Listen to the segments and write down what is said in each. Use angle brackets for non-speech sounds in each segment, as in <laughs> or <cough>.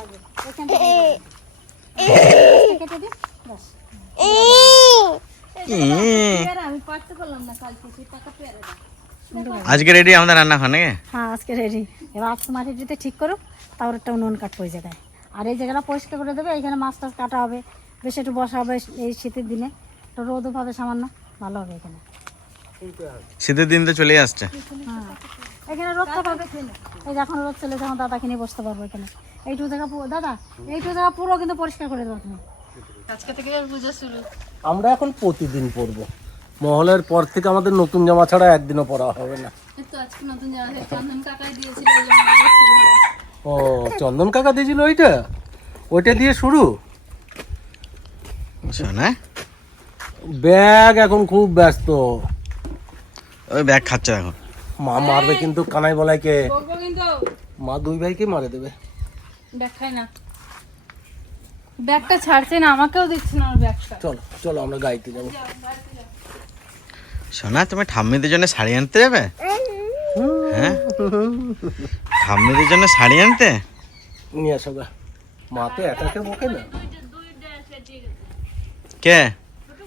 লাগবে এখান থেকে দিয়ে দেবো। কেটে দিই ব্যাস পেয়ারা আমি পারতে পারলাম না কালকে সেই টাকা পেয়ারা আজকে রেডি আমাদের রান্না খান নাকি? হ্যাঁ আজকে রেডি এবার আজকে মাটিটিতে ঠিক করো তারপর একটা উনুন কাটবো ওই জায়গায় আর এই জায়গাটা পরিষ্কার করে দেবে এখানে মাছ টাছ কাটা হবে। বেশ একটু বসা হবে এই শীতের দিনে। একটু রোদও পাবে সামান্য ভালো হবে এখানে। শীতের দিন তো চলে আসছে। হ্যাঁ। এখানে রোদটা পাবে। এই যে এখন রোদ চলে যখন দাদাকে নিয়ে বসতে পারব এখানে। এইটু জায়গা পুরো দাদা এইটু জায়গা পুরো কিন্তু পরিষ্কার করে দেবো তুমি আমরা এখন প্রতিদিন পরবো। মহলের পর থেকে আমাদের নতুন জামা ছাড়া একদিনও পরা হবে না। ও চন্দন কাকা দিয়েছিল ওইটা? ওইটা দিয়ে শুরু? শোনা ব্যাগ এখন খুব ব্যস্ত। ওই ব্যাগ খাচ্ছে এখন। মা মারবে কিন্তু কানাই বলাইকে। মা দুই ভাইকে মারে দেবে। দেখাই না। ব্যাগটা ছাড়ছে না আমাকেও দিচ্ছে না ব্যাগটা। চলো চলো আমরা গাইতে যাব। শোনা তুমি ঠাম্মিদের জন্য শাড়ি আনতে যাবে? হ্যাঁ? ঠাম্মিদের জন্য শাড়ি আনতে? নিয়ে আসো গা মা তো বকে না। কে?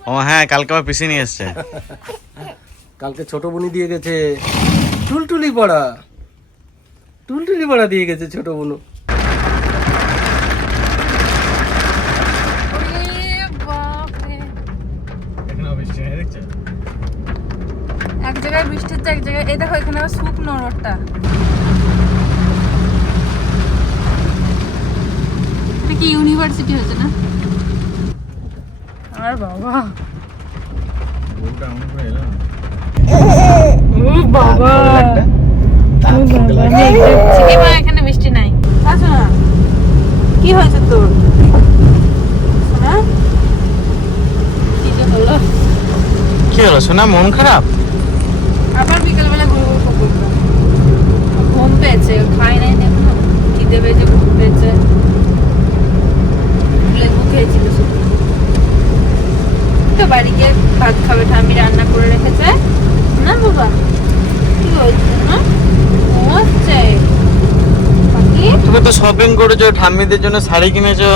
ও হ্যাঁ কালকে আবার পিসি নিয়ে এসছে। <laughs> কালকে ছোট বুনি দিয়ে গেছে। টুলটুলি পড়া টুলটুলি পড়া দিয়ে গেছে ছোট বুনু। এক জায়গায় বৃষ্টি হচ্ছে এক জায়গায় এই দেখো এখানে আবার শুকনো রোডটা। এটা কি ইউনিভার্সিটি হয়েছে না? আর বাবা। বাবা। এখানে বৃষ্টি নাই। আচ্ছা কি হয়েছে তোর? সোনা? কি হলো? কি মন খারাপ? আবার বিকেলবেলা ঘুরে ঘুরে ঘুম পেয়েছে খাই নাই না খিদে পেয়েছে ঘুম পেয়েছে লেবু খেয়েছিল শুধু তো বাড়ি গিয়ে ভাত খাবে ঠাম্মি রান্না করে রেখেছে না বাবা কি হয়েছে না হচ্ছে বাকি তুমি তো করেছ ঠাম্মিদের জন্য শাড়ি কিনেছো?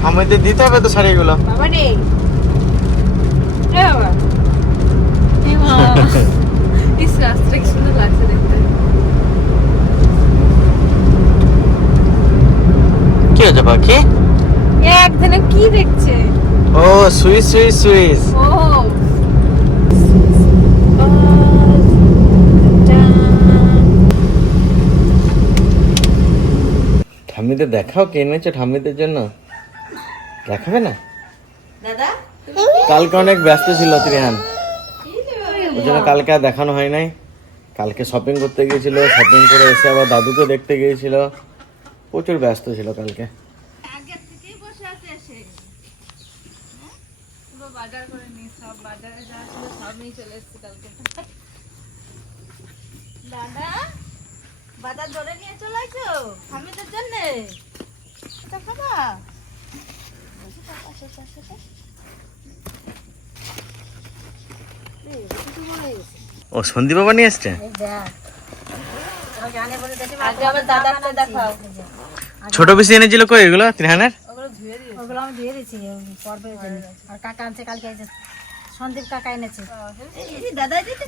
ঠাম্মিদের দিতে হবে তো শাড়িগুলো? <laughs> ইস রাস্তাটা কি হয়েছে পাখি? একদিনে কি দেখছে? ও সুইস সুইস সুইস। ও ঠাম্মিদের দেখাও কে এনেছো ঠাম্মিদের জন্য? দেখাবে না? কালকে অনেক ব্যস্ত ছিল ত্রিহান ওই জন্য কালকে আর দেখানো হয় নাই। কালকে শপিং করতে গিয়েছিল শপিং করে এসে আবার দাদুকে দেখতে গিয়েছিল। প্রচুর ব্যস্ত ছিল কালকে। বাজার করে নি সব বাজারে যা ছিল সব নিয়ে চলে এসেছি কালকে। দাদা? বাজার ধরে নিয়ে চলে আসো স্বামীদের জন্য। খাবা? ও সন্দীপ বাবা নিয়ে আবার ছোট বেশি এনেছিল কই এগুলো ত্রিহানের ওগুলো আমি দিয়ে দিচ্ছি পর্বের জন্য। আর কাকা আনছে কালকে এই সন্দীপ কাকা এনেছে।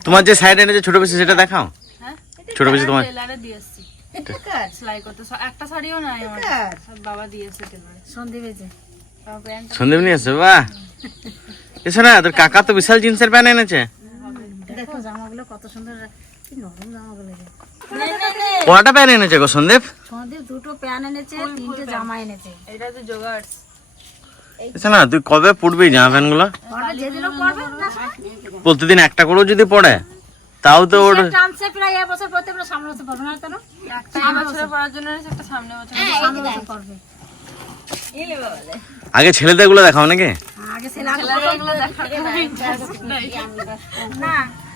তোমার যে সাইড এনেছে ছোট বেশি সেটা দেখাও। হ্যাঁ ছোট বেশি তোমার? টেলারে দিয়ে এসেছি সেলাই করতে একটা শাড়িও নাই আমার। সব বাবা দিয়েছে টেলারে। সন্দীপ নিয়ে এসছে বাহ! এসো না তোর কাকা তো বিশাল জিন্সের প্যান্ট এনেছে। দেখো জামাগুলো কত সুন্দর। নরম জামাগুলো কটা প্যান্ট এনেছে গো সন্দীপ? সন্দীপ দুটো প্যান এনেছে তিনটে জামা এনেছে। এটা তো জোগাড়। এসো না তুই কবে পড়বি জামা প্যান্টগুলো প্রতিদিন একটা করেও যদি পড়ে তাও তো ওর টানছে প্রায় এক বছর সামনে বছর না কেন? বছরে পড়ার জন্য একটা সামনে বছর সামনে বছর পরবে আগে ছেলেদেরগুলো দেখাও নাকি?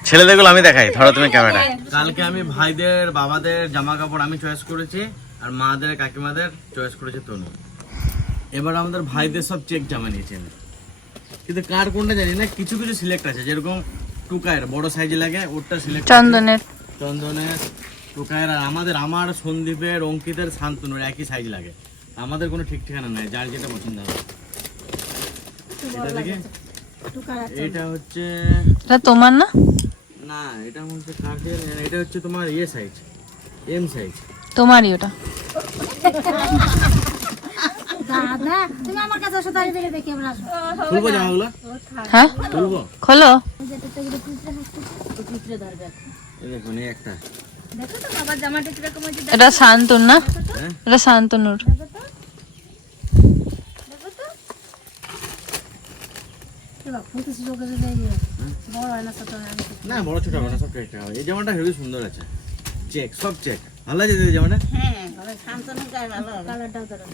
ছেলেদেরগুলো আমি দেখাই ধরো তুমি ক্যামেরা কালকে আমি ভাইদের বাবাদের জামা কাপড় আমি চয়েস করেছি আর মাদের কাকিমাদের চয়েস করেছে তনু। এবার আমাদের ভাইদের সব চেক জামা নিয়েছে। আমি। কিন্তু কার কোনটা জানি না কিছু কিছু সিলেক্ট আছে যেরকম টুকায়ের বড় সাইজে লাগে ওরটা সিলেক্ট চন্দনের। চন্দনের টোকায়ের আর আমাদের আমার সন্দীপের অঙ্কিতের শান্তনুর একই সাইজ লাগে। আমাদের কোনো ঠিক ঠিকানা নাই যার যেটা পছন্দ হবে। এটা দেখে। এটা হচ্ছে এটা তোমার না? না এটা হচ্ছে কাঠের এটা হচ্ছে তোমার ইয়ে সাইজ এম সাইজ। তোমারই ওটা। দাদা তুমি আমার কাছে দাঁড়িয়ে থেকে দেখি আমরা খুলবো জামাগুলো? হ্যাঁ? খুলবো? খোলো। যেটা তো এগুলো পিঁপড়ে হাসতেছে পিঁপড়ে ধরবে এই দেখুন এই একটা। দেখো তো বাবার জামাটা কীরকম হয়েছে? এটা শান্তন না? হ্যাঁ? এটা শান্তনুর। বড় হয় না ছোট হয় আমি না বড় ছোট হবে না সব হবে। এই জামাটা হেভি সুন্দর আছে। চেক সব চেক। ভালো দিদি জামাটা? কালারটাও ধরো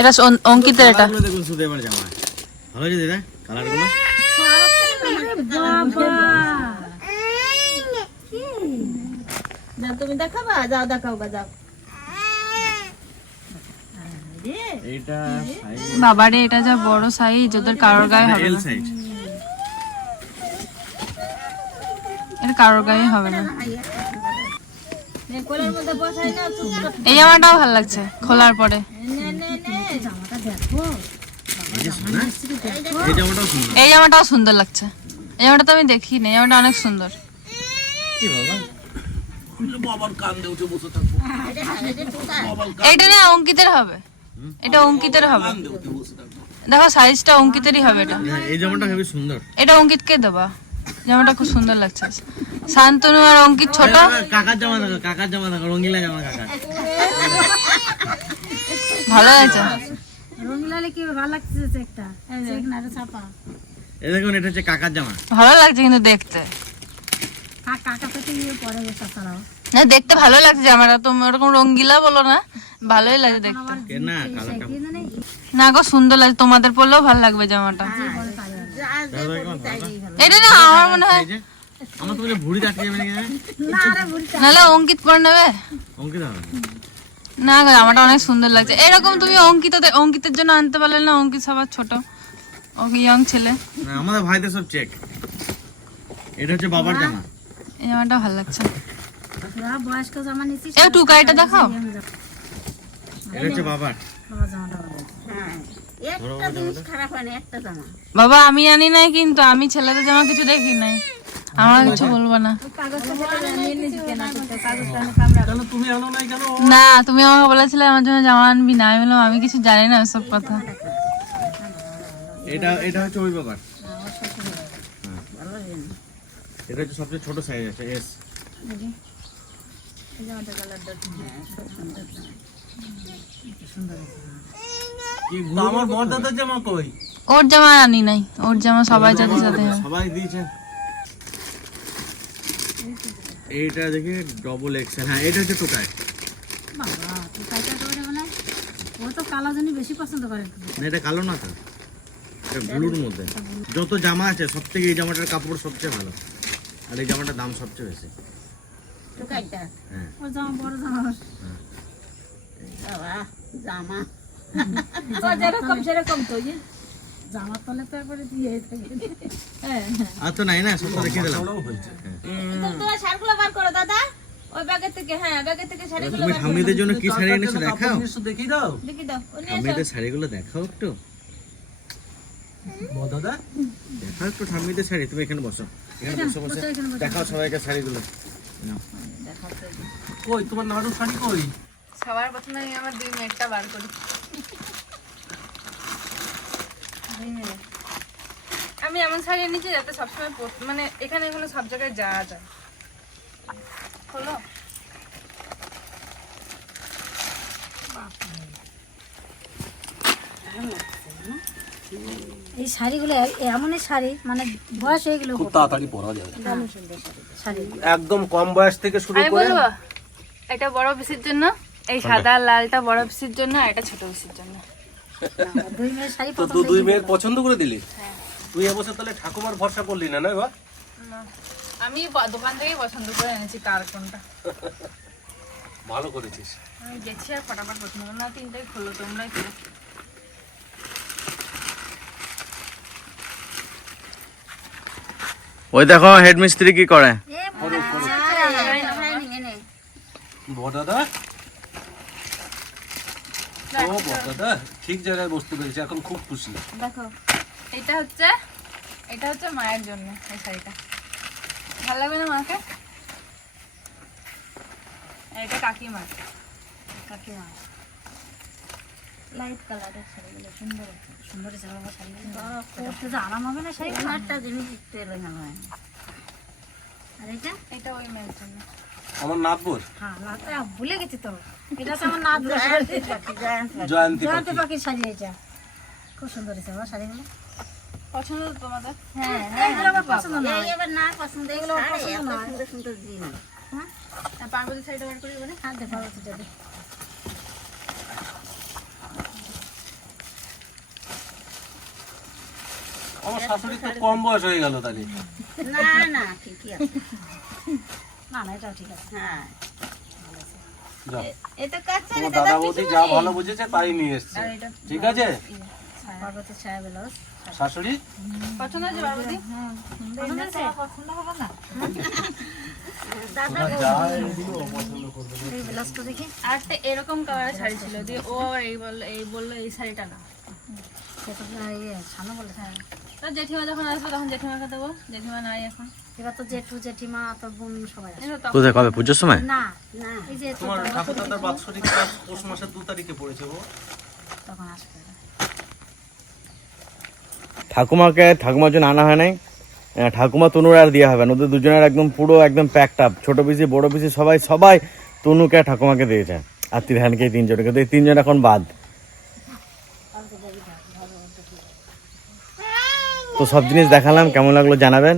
এটা অঙ্কিতের এটা। দেখুন শুধু এবার জামা। ভালো লাগছে দিদা কালারগুলো? তুমি দেখাবা? যাও দেখাও গা যাও। বাবারে এটা যা বড় সাইজ ওদের কারোর গায়ে হবে না। এটা কারোর গায়ে হবে না। কোলের মধ্যে বসাই না চুপ এই জামাটাও ভালো লাগছে খোলার পরে। জামাটা দেখো এই জামাটাও সুন্দর লাগছে। এই জামাটা তো আমি দেখি না এই জামাটা অনেক সুন্দর। এইটা না অঙ্কিতের হবে। এটা অঙ্কিতের হবে। দেখো সাইজটা অঙ্কিতেরই হবে এটা। এই জামাটা হেভি সুন্দর এটা অঙ্কিতকে দেবা। জামাটা খুব সুন্দর লাগছে। শান্তনু আর অঙ্কিত ছোট। কাকার জামা দেখো কাকার জামা দেখো রঙিলা জামা কাকার ভালো লাগছে রঙিলালে কি ভালো লাগছে এটা ছাপা এই দেখুন এটা হচ্ছে কাকার জামা। ভালো লাগছে কিন্তু দেখতে। কাকা ইয়ে পরে গেছে ছাড়াও না দেখতে ভালো লাগছে জামাটা তুমি ওরকম রঙ্গিলা বলো না ভালোই লাগে দেখতে। না গো সুন্দর লাগছে। তোমাদের পরলেও ভালো লাগবে জামাটা। দাদা কেমন ভালো? এটা না আমার মনে হয় এই আমার তো বলে ভুড়ি যাবে নাকি না আরে অঙ্কিত পরে নেবে। অঙ্কিত হবে। না গো জামাটা অনেক সুন্দর লাগছে। এরকম তুমি অঙ্কিত অঙ্কিতের জন্য আনতে পারলে না অঙ্কিত সবার ছোট। ইয়ং ছেলে। আমাদের ভাইদের সব চেক এটা হচ্ছে বাবার জামা। এই জামাটা ভালো লাগছে। বয়স্ক জামা নিছিস এ টুকাইটা দেখাও। এটা হচ্ছে বাবার। বাবা জামাটা ভালো লাগছে। ধরো বাবার জামাটা। বাবা আমি জানি নাই কিন্তু আমি ছেলেদের জামা কিছু দেখি নাই। আমার কিছু বলব না। না তুমি আমাকে বলেছিলে আমার জন্য জামা আনবি না। আমি বললাম আমি কিছু জানি না সব কথা। এটা এটা হচ্ছে ওই বাবার হ্যাঁ। এটা হচ্ছে সবচেয়ে ছোট সাইজ আছে এস আমার বড়দাদার জামা কই? ওর জামা আনি নাই। ওর জামা সবাই যাদের সাথে সবাই দিয়েছে। এইটা দেখি ডবল এক্সেল হ্যাঁ এটা হচ্ছে টোকায় বাবা টুকাইটা মানে ও তো কালো জানি বেশি পছন্দ করে। না এটা কালো না তো। এটা ব্লুর মধ্যে। যত জামা আছে সব থেকে এই জামাটার কাপড় সবচেয়ে ভালো। আর এই জামাটার দাম সবচেয়ে বেশি। হ্যাঁ। ওর জামা বড় জামা। যেরকম সেরকম তো জামার তলে তো একবারে দিয়ে থাকে। আর তো নাই না সব রেখে দিলাম। হয়েছে। তোমার শাড়িগুলো বার করো দাদা। ওই ব্যাগের থেকে হ্যাঁ ব্যাগের থেকে শাড়ি তুমি ঠাম্মিদের জন্য কি শাড়ি এনেছো দেখাও। দেখিয়ে দাও। দেখি দাও ঠাম্মিদের শাড়িগুলো দেখাও একটু। দেখাও একটু ঠাম্মিদের শাড়ি তুমি এখানে বসো। এখানে বসে বসে। দেখাও সবাইকে শাড়িগুলো। কই তোমার নাড়ু শাড়ি কই? সবার প্রথমে আমি আমার দুই মিনিটটা বার করি। মিনিট। আমি এমন শাড়ি এনেছি যাতে সবসময় মানে এখানে এখানে সব জায়গায় যাওয়া যায়। হলো? এই শাড়িগুলো এ- এমনই শাড়ি মানে বয়স হয়ে গেল খুব তাড়াতাড়ি পরা যাবে শাড়ি। একদম কম বয়স থেকে শুরু করে বলব এটা বড় পিসির জন্য এই সাদা লালটা বড় পিসির জন্য আর এটা ছোট পিসির জন্য। তো তুই দুই মেয়ের পছন্দ করে দিলি তুই এবছর তাহলে ঠাকুমার ভরসা করলি না না এবার আমি দোকান থেকেই পছন্দ করে এনেছি কার কোনটা ভালো করেছিস আমি গেছি আর ফটাফট পছন্দ। না তিনটাই খোলো তোমরাই খোলো ওই দেখো হেড মিস্ত্রি কি করে এ বটাদা ও ঠিক জায়গায় বসতে পেরেছে এখন খুব খুশি। দেখো এটা হচ্ছে এটা হচ্ছে মায়ের জন্য এই শাড়িটা। ভালো লাগবে না মাকে? এটা কাকিমার। কাকিমা। লাইট কালারের শাড়িগুলো সুন্দর সুন্দর আরাম হবে না শাড়ি একটা জিনিস একটু এলো হয় আর এটা? এটা ওই মেয়ের জন্য। আমার নাতবর? হ্যাঁ ভুলে গেছি তো। এটা আমার নাচ জয়ন্তী জয়ন্তী পাখি। পাখির শাড়ি এটা। খুব সুন্দর হয়েছে বাবা শাড়িগুলো। পছন্দ তোমাদের? হ্যাঁ এগুলো আমার পছন্দ নয়। এবার না পছন্দ এগুলো পছন্দ নয় সুন্দর সুন্দর দিন হ্যাঁ? পার্বতী শাড়িটা বার করি মানে হ্যাঁ দেখো তো যদি। আমার শাশুড়ি তো কম বয়স হয়ে গেল তাহলে। না না ঠিকই আছে। না না এটাও ঠিক আছে। হ্যাঁ যাও এ তো কাছে তোমার দাদা বৌদি যা ভালো বুঝেছে তাই নিয়ে এসছে। ঠিক আছে? পার্বতী ছায়া। ব্লাউজ শাশুড়ি? পছন্দ হয়েছে পছন্দ হবে না? এই ব্লাউজটা দেখি। আর একটা এরকম কালারের শাড়ি ছিল দিয়ে ও এই বলল এই বলল এই শাড়িটা না। সেটা সামনে বলে হ্যাঁ তো জেঠিমা যখন আসবে তখন জেঠিমাকে দেবো। জেঠিমা নাই এখন। এবার তো জেঠু জেঠিমা তো বোন সবাই আছে এই তো তখন কোথায়? কবে? পুজোর সময়? না না এই যে তোমার ঠাকুর দাদার বাৎসরিক কাজ পৌষ মাসের দু তারিখে পড়েছে গো। তখন আসবে। ঠাকুমাকে ঠাকুমার জন্য আনা হয় নাই। আহ, ঠাকুমা তনুর আর দেওয়া হবে না। ওদের দুজনের একদম পুরো একদম প্যাকড আপ ছোট পিসি বড় পিসি সবাই সবাই তনুকে ঠাকুমাকে দিয়েছে। আর তিরহানকে তিনজনকে। এই তিনজন এখন বাদ। তো সব জিনিস দেখালাম, কেমন লাগল জানাবেন।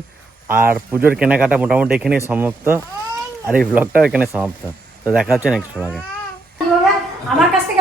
আর পুজোর কেনাকাটা মোটামুটি এখানে সমাপ্ত। আর এই ব্লগটাও এখানে সমাপ্ত। তো দেখা হচ্ছে নেক্সট ব্লগে আমার কাছ থেকে